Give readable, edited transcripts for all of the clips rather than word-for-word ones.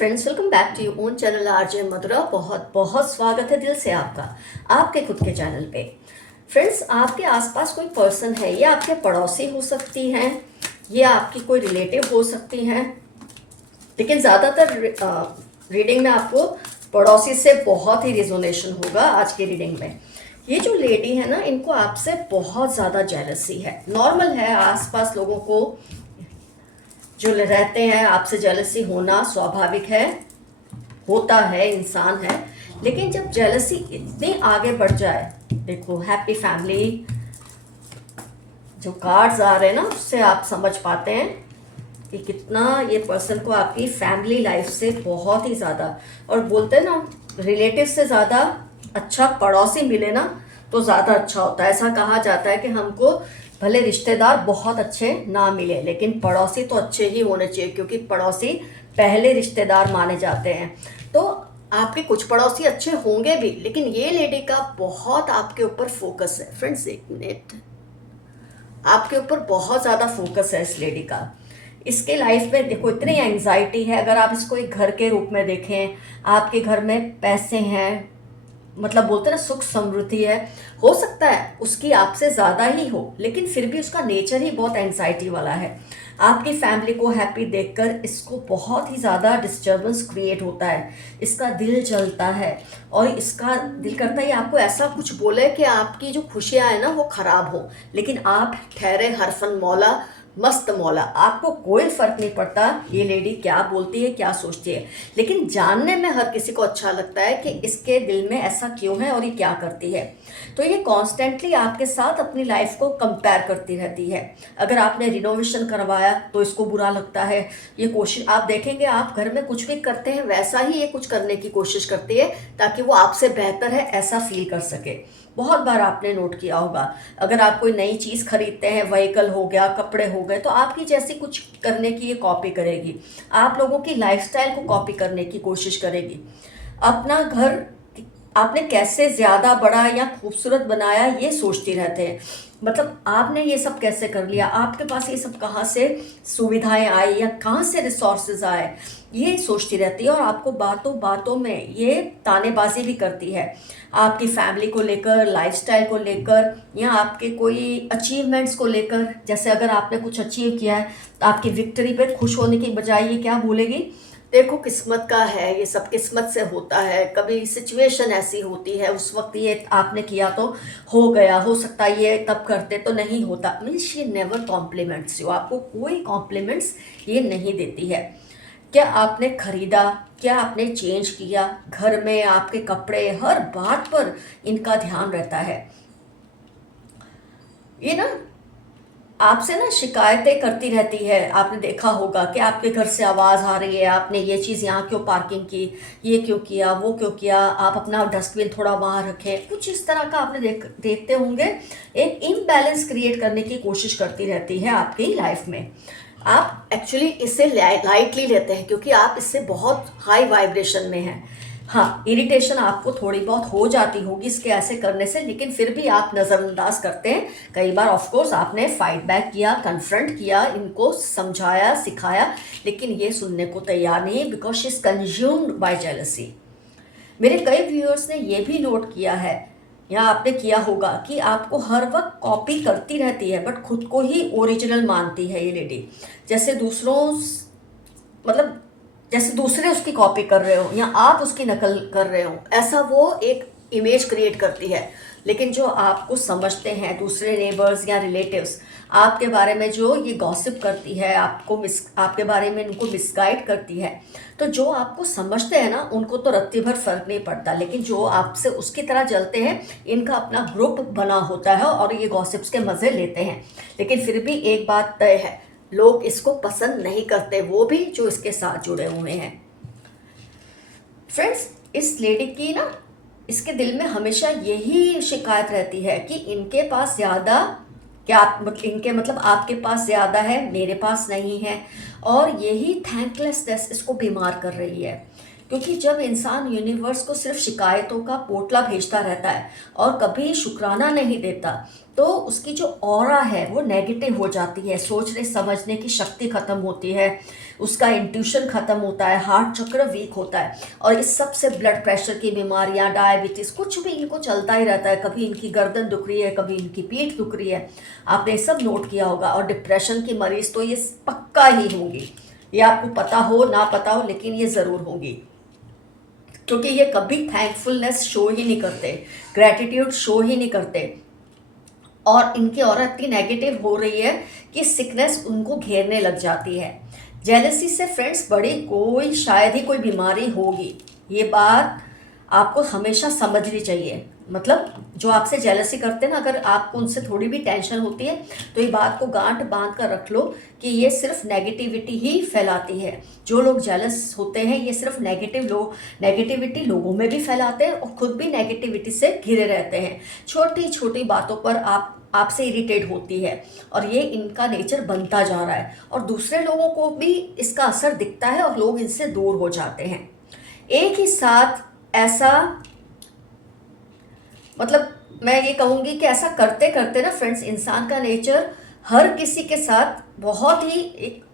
Friends, welcome back to your own channel RJ Madhura. बहुत बहुत स्वागत है दिल से आपका आपके खुद के चैनल पे। फ्रेंड्स, आपके आसपास कोई पर्सन है, ये आपके पड़ोसी हो सकती हैं, ये आपकी कोई रिलेटिव हो सकती हैं, लेकिन ज़्यादातर रीडिंग में आपको पड़ोसी से बहुत ही रिजोनेशन होगा। आज की रीडिंग में ये जो लेडी है ना, इनको आपसे बहुत ज़्यादा जेलसी है। नॉर्मल है, आसपास लोगों को जो रहते हैं आपसे जेलसी होना स्वाभाविक है, होता है, इंसान है। लेकिन जब जेलसी इतनी आगे बढ़ जाए, देखो हैप्पी फैमिली जो कार्ड्स आ रहे हैं ना, उससे आप समझ पाते हैं कि कितना ये पर्सन को आपकी फैमिली लाइफ से बहुत ही ज़्यादा, और बोलते हैं ना रिलेटिव से ज़्यादा अच्छा पड़ोसी मिले ना तो ज़्यादा अच्छा होता है। ऐसा कहा जाता है कि हमको भले रिश्तेदार बहुत अच्छे ना मिले, लेकिन पड़ोसी तो अच्छे ही होने चाहिए, क्योंकि पड़ोसी पहले रिश्तेदार माने जाते हैं। तो आपके कुछ पड़ोसी अच्छे होंगे भी, लेकिन ये लेडी का बहुत आपके ऊपर फोकस है। फ्रेंड्स, एक मिनट, आपके ऊपर बहुत ज़्यादा फोकस है इस लेडी का। इसके लाइफ में देखो इतनी एंजाइटी है। अगर आप इसको एक घर के रूप में देखें, आपके घर में पैसे हैं, मतलब बोलते हैं ना सुख समृद्धि है, हो सकता है उसकी आपसे ज़्यादा ही हो, लेकिन फिर भी उसका नेचर ही बहुत एंजाइटी वाला है। आपकी फैमिली को हैप्पी देखकर इसको बहुत ही ज़्यादा डिस्टर्बेंस क्रिएट होता है, इसका दिल जलता है, और इसका दिल करता है आपको ऐसा कुछ बोले कि आपकी जो खुशियाँ हैं ना वो ख़राब हो, लेकिन आप ठहरे हरफन मौला मस्त मौला, आपको कोई फर्क नहीं पड़ता ये लेडी क्या बोलती है, क्या सोचती है। लेकिन जानने में हर किसी को अच्छा लगता है कि इसके दिल में ऐसा क्यों है और ये क्या करती है। तो ये कॉन्स्टेंटली आपके साथ अपनी लाइफ को कंपेयर करती रहती है। अगर आपने रिनोवेशन करवाया तो इसको बुरा लगता है। ये कोशिश आप देखेंगे, आप घर में कुछ भी करते हैं वैसा ही ये कुछ करने की कोशिश करती है, ताकि वो आपसे बेहतर है ऐसा फील कर सके। बहुत बार आपने नोट किया होगा, अगर आप कोई नई चीज़ खरीदते हैं, व्हीकल हो गया, कपड़े हो गए, तो आपकी जैसी कुछ करने की ये कॉपी करेगी, आप लोगों की लाइफस्टाइल को कॉपी करने की कोशिश करेगी। अपना घर आपने कैसे ज़्यादा बड़ा या खूबसूरत बनाया ये सोचती रहते हैं। मतलब आपने ये सब कैसे कर लिया, आपके पास ये सब कहाँ से सुविधाएं आई या कहाँ से रिसोर्सेज आए, ये सोचती रहती है। और आपको बातों बातों में ये तानेबाजी भी करती है, आपकी फैमिली को लेकर, लाइफस्टाइल को लेकर, या आपके कोई अचीवमेंट्स को लेकर। जैसे अगर आपने कुछ अचीव किया है तो आपकी विक्ट्री पे खुश होने की बजाय ये क्या बोलेगी, देखो किस्मत का है, ये सब किस्मत से होता है, कभी सिचुएशन ऐसी होती है, उस वक्त ये आपने किया तो हो गया, हो सकता है ये तब करते तो नहीं होता। मीन्स ये नेवर कॉम्प्लीमेंट्स यू, आपको कोई कॉम्प्लीमेंट्स ये नहीं देती है। क्या आपने खरीदा, क्या आपने चेंज किया, घर में आपके कपड़े, हर बात पर इनका ध्यान रहता है। ये ना आपसे ना शिकायतें करती रहती है। आपने देखा होगा कि आपके घर से आवाज़ आ रही है, आपने ये चीज़ यहाँ क्यों पार्किंग की, ये क्यों किया, वो क्यों किया, आप अपना डस्टबिन थोड़ा वहाँ रखें, कुछ इस तरह का आपने देखते होंगे। एक इम्बैलेंस क्रिएट करने की कोशिश करती रहती है आपकी लाइफ में। आप एक्चुअली इससे लाइटली लेते हैं, क्योंकि आप इससे बहुत हाई वाइब्रेशन में हैं। हाँ, इरिटेशन आपको थोड़ी बहुत हो जाती होगी इसके ऐसे करने से, लेकिन फिर भी आप नज़रअंदाज करते हैं। कई बार ऑफ कोर्स आपने फाइट बैक किया, कन्फ्रंट किया, इनको समझाया, सिखाया, लेकिन ये सुनने को तैयार नहीं, because she is consumed by jealousy. मेरे कई व्यूअर्स ने ये भी नोट किया है, या आपने किया होगा, कि आपको हर वक्त कॉपी करती रहती है, बट खुद को ही ओरिजिनल मानती है ये लेडी। जैसे मतलब जैसे दूसरे उसकी कॉपी कर रहे हो या आप उसकी नकल कर रहे हो, ऐसा वो एक इमेज क्रिएट करती है। लेकिन जो आपको समझते हैं, दूसरे नेबर्स या रिलेटिव्स आपके बारे में जो ये गॉसिप करती है, आपके बारे में उनको मिसगाइड करती है, तो जो आपको समझते हैं ना उनको तो रत्ती भर फर्क नहीं पड़ता, लेकिन जो आपसे उसकी तरह जलते हैं, इनका अपना ग्रुप बना होता है और ये गॉसिप्स के मज़े लेते हैं। लेकिन फिर भी एक बात तय है, लोग इसको पसंद नहीं करते, वो भी जो इसके साथ जुड़े हुए हैं। फ्रेंड्स, इस लेडी की ना, इसके दिल में हमेशा यही शिकायत रहती है कि इनके पास ज़्यादा, क्या इनके मतलब आपके पास ज़्यादा है, मेरे पास नहीं है, और यही थैंकलेसनेस इसको बीमार कर रही है। क्योंकि जब इंसान यूनिवर्स को सिर्फ शिकायतों का पोटला भेजता रहता है और कभी शुक्राना नहीं देता, तो उसकी जो ऑरा है वो नेगेटिव हो जाती है, सोचने समझने की शक्ति खत्म होती है, उसका इंट्यूशन खत्म होता है, हार्ट चक्र वीक होता है, और इस सब से ब्लड प्रेशर की बीमारियां, डायबिटीज़, कुछ भी इनको चलता ही रहता है। कभी इनकी गर्दन दुख रही है, कभी इनकी पीठ दुख रही है, आपने सब नोट किया होगा। और डिप्रेशन की मरीज तो ये पक्का ही होंगी, ये आपको पता हो ना पता हो, लेकिन ये ज़रूर होंगी, क्योंकि ये कभी थैंकफुलनेस शो ही नहीं करते, ग्रैटिट्यूड शो ही नहीं करते, और इनकी ऑरा इतनी नेगेटिव हो रही है कि सिकनेस उनको घेरने लग जाती है। जेलसी से फ्रेंड्स बड़ी कोई शायद ही कोई बीमारी होगी, ये बात आपको हमेशा समझनी चाहिए। मतलब जो आपसे जेलसी करते हैं ना, अगर आपको उनसे थोड़ी भी टेंशन होती है तो ये बात को गांठ बांध कर रख लो कि ये सिर्फ नेगेटिविटी ही फैलाती है। जो लोग जेलस होते हैं ये सिर्फ नेगेटिविटी लोगों में भी फैलाते हैं और खुद भी नेगेटिविटी से घिरे रहते हैं। छोटी छोटी बातों पर आपसे इरिटेट होती है, और ये इनका नेचर बनता जा रहा है, और दूसरे लोगों को भी इसका असर दिखता है और लोग इनसे दूर हो जाते हैं। एक ही साथ ऐसा, मतलब मैं ये कहूँगी कि ऐसा करते करते ना फ्रेंड्स, इंसान का नेचर हर किसी के साथ बहुत ही एक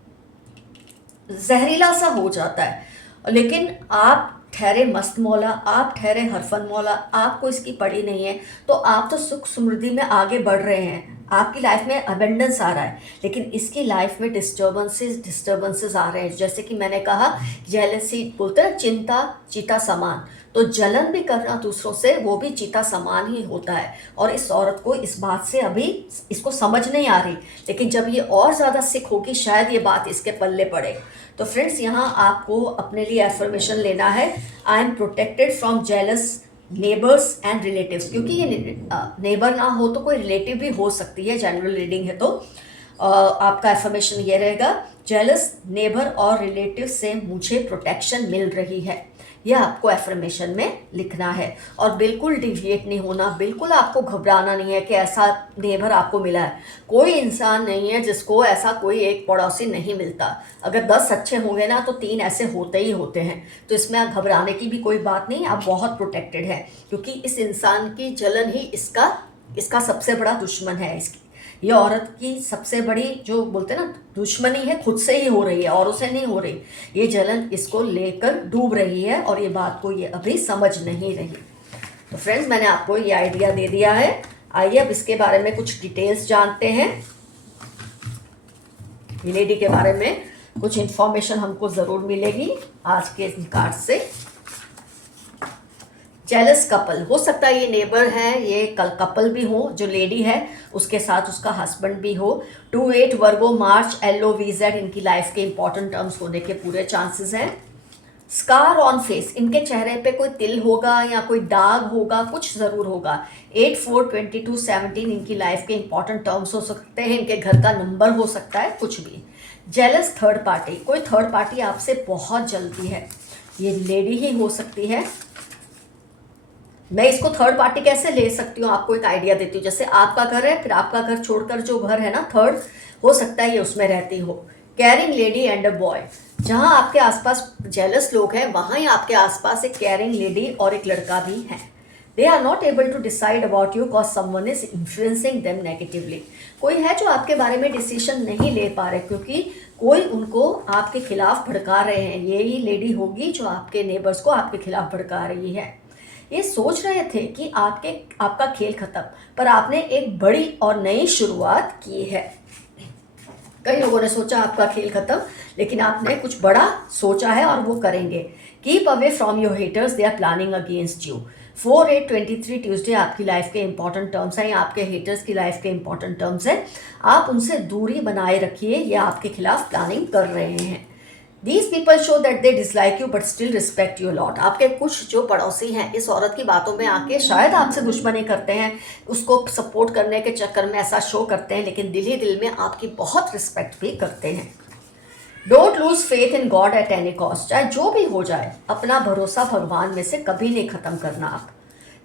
जहरीला सा हो जाता है। लेकिन आप ठहरे मस्त मौला, आप ठहरे हरफन मौला, आपको इसकी पड़ी नहीं है, तो आप तो सुख समृद्धि में आगे बढ़ रहे हैं, आपकी लाइफ में अबेंडेंस आ रहा है, लेकिन इसकी लाइफ में डिस्टर्बेंसेस आ रहे हैं। जैसे कि मैंने कहा, जेलसी बोलते हैं चिंता चीता समान, तो जलन भी करना दूसरों से वो भी चीता समान ही होता है। और इस औरत को इस बात से अभी इसको समझ नहीं आ रही, लेकिन जब ये और ज़्यादा सिक होगी शायद ये बात इसके पल्ले पड़े। तो फ्रेंड्स, यहाँ आपको अपने लिए एफर्मेशन लेना है, I am protected from jealous neighbours and relatives, क्योंकि ये नेबर ना हो तो कोई रिलेटिव भी हो सकती है, जनरल रीडिंग है तो आपका एफर्मेशन ये रहेगा, जेलस नेबर और रिलेटिव से मुझे प्रोटेक्शन मिल रही है। यह आपको एफर्मेशन में लिखना है, और बिल्कुल डिविएट नहीं होना, बिल्कुल आपको घबराना नहीं है कि ऐसा नेबर आपको मिला है। कोई इंसान नहीं है जिसको ऐसा कोई एक पड़ोसी नहीं मिलता। अगर 10 अच्छे होंगे ना तो 3 ऐसे होते ही होते हैं, तो इसमें आप घबराने की भी कोई बात नहीं, आप बहुत प्रोटेक्टेड हैं, क्योंकि इस इंसान की जलन ही इसका सबसे बड़ा दुश्मन है। ये औरत की सबसे बड़ी जो बोलते हैं ना दुश्मनी है, खुद से ही हो रही है, औरों से नहीं हो रही। ये जलन इसको लेकर डूब रही है, और ये बात को ये अभी समझ नहीं रही। तो फ्रेंड्स, मैंने आपको ये आइडिया दे दिया है। आइए अब इसके बारे में कुछ डिटेल्स जानते हैं। ये लेडी के बारे में कुछ इन्फॉर्मेशन हमको ज़रूर मिलेगी आज के कार्ड से। जेलस कपल हो सकता है, ये नेबर है, ये कपल भी हो, जो लेडी है उसके साथ उसका हस्बैंड भी हो। 2-8 वर्गो मार्च LOVZ इनकी लाइफ के इंपॉर्टेंट टर्म्स होने के पूरे चांसेस हैं। स्कार ऑन फेस, इनके चेहरे पे कोई तिल होगा या कोई दाग होगा, कुछ ज़रूर होगा। 8-4-22-17 इनकी लाइफ के इंपॉर्टेंट टर्म्स हो सकते हैं, इनके घर का नंबर हो सकता है, कुछ भी। जेलस थर्ड पार्टी, कोई थर्ड पार्टी आपसे बहुत जलती है, ये लेडी ही हो सकती है। मैं इसको थर्ड पार्टी कैसे ले सकती हूँ, आपको एक आइडिया देती हूँ। जैसे आपका घर है, फिर आपका घर छोड़कर जो घर है ना थर्ड, हो सकता है ये उसमें रहती हो। Carrying lady and a boy, जहाँ आपके आसपास जेलस लोग हैं वहाँ ही आपके आसपास एक कैरिंग लेडी और एक लड़का भी है। They are not able to decide about you cause someone is influencing them negatively, कोई है जो आपके बारे में डिसीजन नहीं ले पा रहे, क्योंकि कोई उनको आपके खिलाफ भड़का रहे हैं। यही लेडी होगी जो आपके नेबर्स को आपके खिलाफ भड़का रही है। ये सोच रहे थे कि आपका खेल खत्म, पर आपने एक बड़ी और नई शुरुआत की है। कई लोगों ने सोचा आपका खेल खत्म, लेकिन आपने कुछ बड़ा सोचा है और वो करेंगे। Keep away from your haters, they are planning against you. 4-8-23 Tuesday आपकी लाइफ के इंपॉर्टेंट टर्म्स हैं, या आपके हेटर्स की लाइफ के इंपॉर्टेंट टर्म्स हैं। आप उनसे दूरी बनाए रखिए, या आपके खिलाफ प्लानिंग कर रहे हैं। These people show that they dislike you but still respect you a lot. आपके कुछ जो पड़ोसी हैं इस औरत की बातों में आके शायद आपसे दुश्मनी करते हैं, उसको सपोर्ट करने के चक्कर में ऐसा शो करते हैं, लेकिन दिल ही दिल में आपकी बहुत रिस्पेक्ट भी करते हैं। Don't lose faith in God at any cost, चाहे जो भी हो जाए अपना भरोसा भगवान में से कभी नहीं ख़त्म करना आप।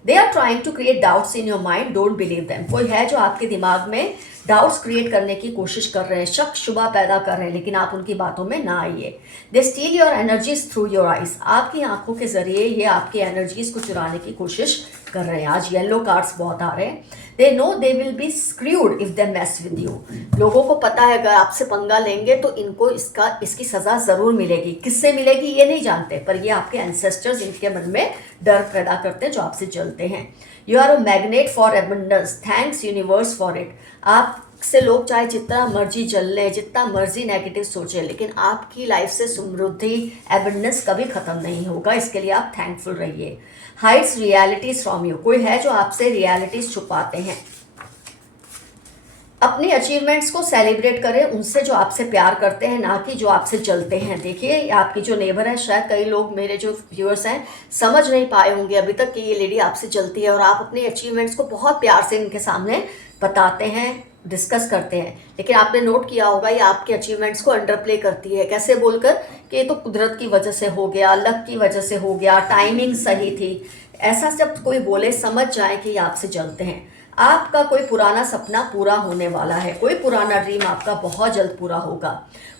They are trying to create doubts in your mind, don't believe them. कोई है जो आपके दिमाग में डाउट्स क्रिएट करने की कोशिश कर रहे हैं, शक शुबा पैदा कर रहे हैं, लेकिन आप उनकी बातों में ना आइए। They steal your energies through your eyes, आपकी आंखों के जरिए ये आपकी एनर्जीज को चुराने की कोशिश कर रहे हैं। आज येलो कार्ड्स बहुत आ रहे हैं। They know they will be screwed if they mess with you, लोगों को पता है अगर आपसे पंगा लेंगे तो इनको इसकी सजा जरूर मिलेगी। किससे मिलेगी ये नहीं जानते, पर ये आपके एंसेस्टर्स इनके मन में डर पैदा करते हैं जो आपसे जलते हैं। You are a magnet for abundance, thanks universe for it. आपसे लोग चाहे जितना मर्जी जल लें, जितना मर्जी नेगेटिव सोचें, लेकिन आपकी लाइफ से समृद्धि एबंडेंस कभी खत्म नहीं होगा, इसके लिए आप थैंकफुल रहिए। हाइड्स रियलिटीज फ्रॉम यू, कोई है जो आपसे रियलिटीज छुपाते हैं। अपनी अचीवमेंट्स को सेलिब्रेट करें उनसे जो आपसे प्यार करते हैं, ना कि जो आपसे जलते हैं। देखिए आपकी जो नेबर है, शायद कई लोग मेरे जो व्यूअर्स हैं समझ नहीं पाए होंगे अभी तक कि ये लेडी आपसे जलती है, और आप अपनी अचीवमेंट्स को बहुत प्यार से इनके सामने बताते हैं, डिस्कस करते हैं, लेकिन आपने नोट किया होगा ये आपके अचीवमेंट्स को अंडर प्ले करती है। कैसे बोलकर कि ये तो कुदरत की वजह से हो गया, लक की वजह से हो गया, टाइमिंग सही थी। ऐसा जब कोई बोले समझ जाए कि ये आपसे जलते हैं। आपका कोई पुराना सपना पूरा होने वाला है, कोई पुराना ड्रीम आपका बहुत जल्द पूरा होगा।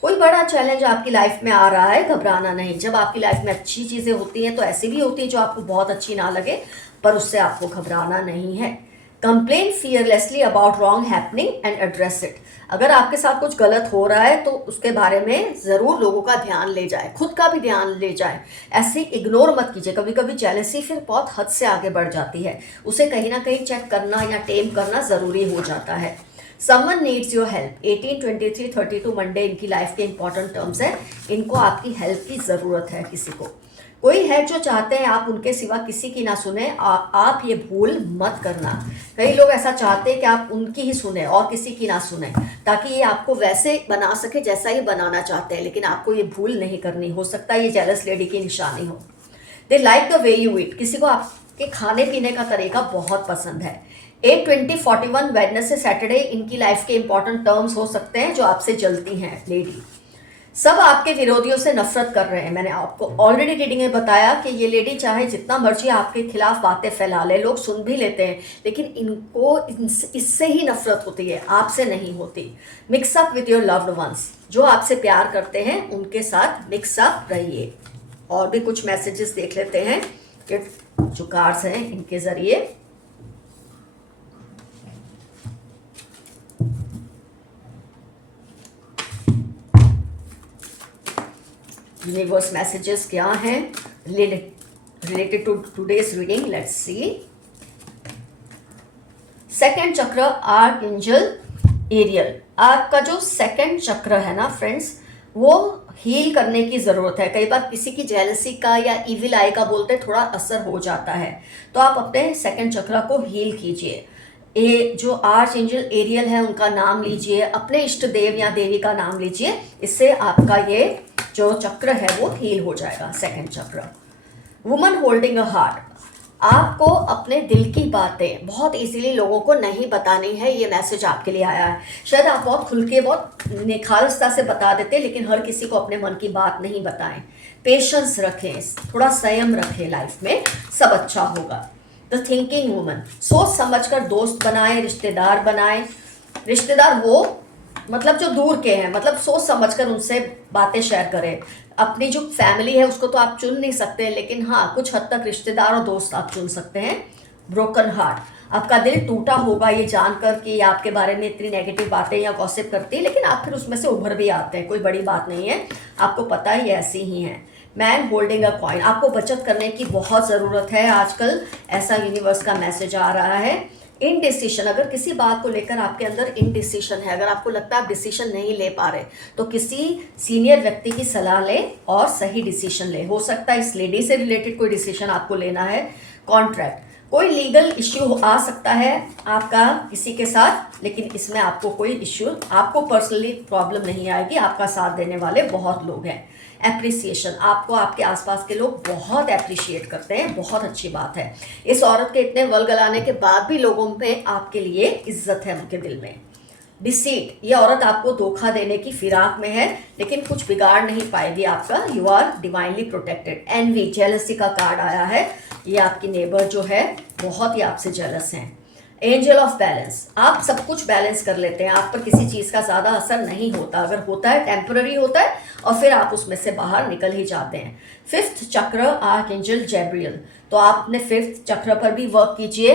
कोई बड़ा चैलेंज आपकी लाइफ में आ रहा है, घबराना नहीं। जब आपकी लाइफ में अच्छी चीज़ें होती हैं तो ऐसी भी होती है जो आपको बहुत अच्छी ना लगे, पर उससे आपको घबराना नहीं है। Complain fearlessly about wrong happening and address it. अगर आपके साथ कुछ गलत हो रहा है तो उसके बारे में ज़रूर लोगों का ध्यान ले जाए, खुद का भी ध्यान ले जाए। ऐसे इग्नोर मत कीजिए। कभी कभी जेलसी फिर बहुत हद से आगे बढ़ जाती है, उसे कहीं ना कहीं चेक करना या टेम करना ज़रूरी हो जाता है। Someone needs your help. 18, 23, 32 Monday इनकी लाइफ के इंपॉर्टेंट टर्म्स हैं। इनको आपकी हेल्प की ज़रूरत है। किसी को कोई है जो चाहते हैं आप उनके सिवा किसी की ना सुने। आप ये भूल मत करना। कई लोग ऐसा चाहते हैं कि आप उनकी ही सुने और किसी की ना सुने, ताकि ये आपको वैसे बना सके जैसा ही बनाना चाहते हैं, लेकिन आपको ये भूल नहीं करनी। हो सकता है ये जेलस लेडी की निशानी हो। They like the way you eat. किसी को आपके खाने पीने का तरीका बहुत पसंद है। 8, 20, 41 वेडनेसडे सैटरडे इनकी लाइफ के इंपॉर्टेंट टर्म्स हो सकते हैं जो आपसे जलती हैं लेडी। सब आपके विरोधियों से नफरत कर रहे हैं। मैंने आपको ऑलरेडी रीडिंग में बताया कि ये लेडी चाहे जितना मर्जी आपके खिलाफ बातें फैला ले, लोग सुन भी लेते हैं, लेकिन इनको इससे ही नफरत होती है, आपसे नहीं होती। Mix up with your loved ones, जो आपसे प्यार करते हैं उनके साथ मिक्सअप रहिए। और भी कुछ मैसेजेस देख लेते हैं कि जो कार्ड्स हैं इनके जरिए। यूनिवर्स मैसेजेस क्या हैं related to today's reading, let's see. Second chakra archangel Ariel. आपका जो सेकंड चक्र है ना फ्रेंड्स, वो हील करने की ज़रूरत है। कई बार किसी की जेलसी का या इविल आई का बोलते थोड़ा असर हो जाता है, तो आप अपने सेकंड चक्र को हील कीजिए। ये जो आर्च एंजल एरियल है उनका नाम लीजिए, अपने इष्ट देव या देवी का नाम लीजिए, इससे आपका ये जो चक्र है वो हील हो जाएगा। सेकंड चक्र। Woman holding a heart. आपको अपने दिल की बातें बहुत इजीली लोगों को नहीं बतानी है, ये मैसेज आपके लिए आया है। शायद आप बहुत खुल के बहुत निखालसता से बता देते, लेकिन हर किसी को अपने मन की बात नहीं बताएं। पेशेंस रखें, थोड़ा संयम रखें, लाइफ में सब अच्छा होगा। The thinking woman. सोच समझकर दोस्त बनाएं, रिश्तेदार बनाएं। रिश्तेदार वो मतलब जो दूर के हैं, मतलब सोच समझकर उनसे बातें शेयर करें। अपनी जो फैमिली है उसको तो आप चुन नहीं सकते, लेकिन हाँ कुछ हद तक रिश्तेदार और दोस्त आप चुन सकते हैं। Broken heart. आपका दिल टूटा होगा ये जानकर कि आपके बारे में इतनी नेगेटिव बातें या गॉसिप करती है, लेकिन आप फिर उसमें से उभर भी आते हैं। कोई बड़ी बात नहीं है, आपको पता है ये ऐसी ही हैं। Man holding a coin. आपको बचत करने की बहुत ज़रूरत है आजकल, ऐसा यूनिवर्स का मैसेज आ रहा है। इनडिसीशन। अगर किसी बात को लेकर आपके अंदर इनडिसीशन है, अगर आपको लगता है आप डिसीजन नहीं ले पा रहे, तो किसी सीनियर व्यक्ति की सलाह लें और सही डिसीजन लें। हो सकता है इस लेडी से रिलेटेड कोई डिसीजन आपको लेना है। कॉन्ट्रैक्ट। कोई लीगल इश्यू आ सकता है आपका किसी के साथ, लेकिन इसमें आपको कोई इश्यू, आपको पर्सनली प्रॉब्लम नहीं आएगी। आपका साथ देने वाले बहुत लोग हैं। एप्रिसिएशन। आपको आपके आसपास के लोग बहुत एप्रिशिएट करते हैं, बहुत अच्छी बात है। इस औरत के इतने वल गलाने के बाद भी लोगों में आपके लिए इज्जत है उनके दिल में। डिसीट, ये औरत आपको धोखा देने की फिराक में है लेकिन कुछ बिगाड़ नहीं पाएगी आपका, you are divinely protected. Envy, jealousy का कार्ड आया है, ये आपकी नेबर जो है बहुत ही आपसे जेलस हैं। एंजल ऑफ बैलेंस, आप सब कुछ बैलेंस कर लेते हैं, आप पर किसी चीज़ का ज़्यादा असर नहीं होता, अगर होता है टेम्पररी होता है और फिर आप उसमें से बाहर निकल ही जाते हैं। फिफ्थ चक्र, आर्कएंजल जैब्रियल, तो आप अपने फिफ्थ चक्र पर भी वर्क कीजिए।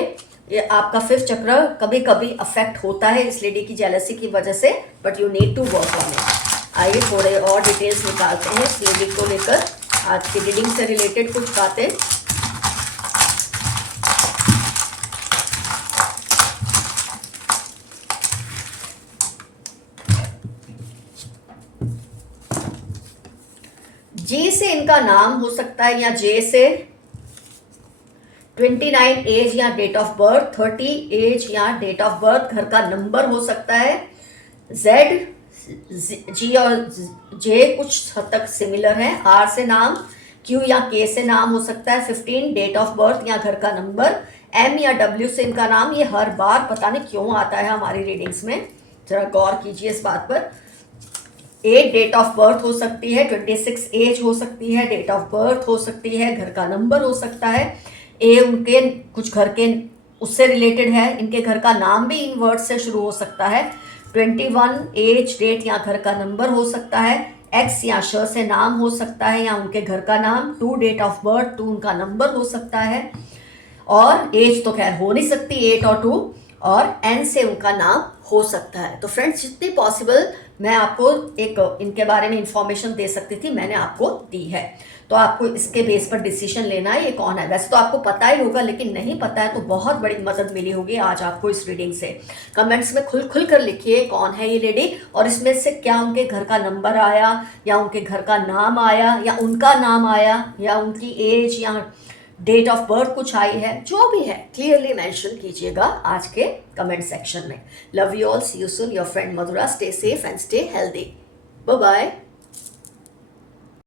ये आपका फिफ्थ चक्र कभी कभी अफेक्ट होता है इस लेडी की जेलसी की वजह से, but you need to work on it. आइए थोड़े और डिटेल्स निकालते हैं इस लेडी को लेकर, आज की रीडिंग से रिलेटेड कुछ बातें। जी से इनका नाम हो सकता है या जे से 29 एज या डेट ऑफ बर्थ, 30 एज या डेट ऑफ बर्थ, घर का नंबर हो सकता है। जेड, जी और जे कुछ हद तक सिमिलर है। आर से नाम, क्यू या के से नाम हो सकता है। 15 डेट ऑफ बर्थ या घर का नंबर। एम या डब्ल्यू से इनका नाम, ये हर बार पता नहीं क्यों आता है हमारी रीडिंग्स में, जरा गौर कीजिए इस बात पर। 8 डेट ऑफ बर्थ हो सकती है, 26 एज हो सकती है, डेट ऑफ बर्थ हो सकती है, घर का नंबर हो सकता है। ए उनके कुछ घर के उससे रिलेटेड है, इनके घर का नाम भी इन वर्ड से शुरू हो सकता है। 21 एज, डेट या घर का नंबर हो सकता है। एक्स या श से नाम हो सकता है या उनके घर का नाम। 2 डेट ऑफ बर्थ, 2 उनका नंबर हो सकता है। और एज तो खैर हो नहीं सकती, 8 और 2, और एन से उनका नाम हो सकता है। तो फ्रेंड्स, जितनी पॉसिबल मैं आपको एक इनके बारे में इंफॉर्मेशन दे सकती थी मैंने आपको दी है, तो आपको इसके बेस पर डिसीजन लेना है ये कौन है। वैसे तो आपको पता ही होगा, लेकिन नहीं पता है तो बहुत बड़ी मदद मिली होगी आज आपको इस रीडिंग से। कमेंट्स में खुल कर लिखिए कौन है ये लेडी, और इसमें से क्या उनके घर का नंबर आया या उनके घर का नाम आया या उनका नाम आया या उनकी एज या डेट ऑफ बर्थ कुछ आई है, जो भी है क्लियरली मेंशन कीजिएगा आज के कमेंट सेक्शन में। Love you all, see you soon, your friend Madhura. Stay safe and stay healthy. Bye bye.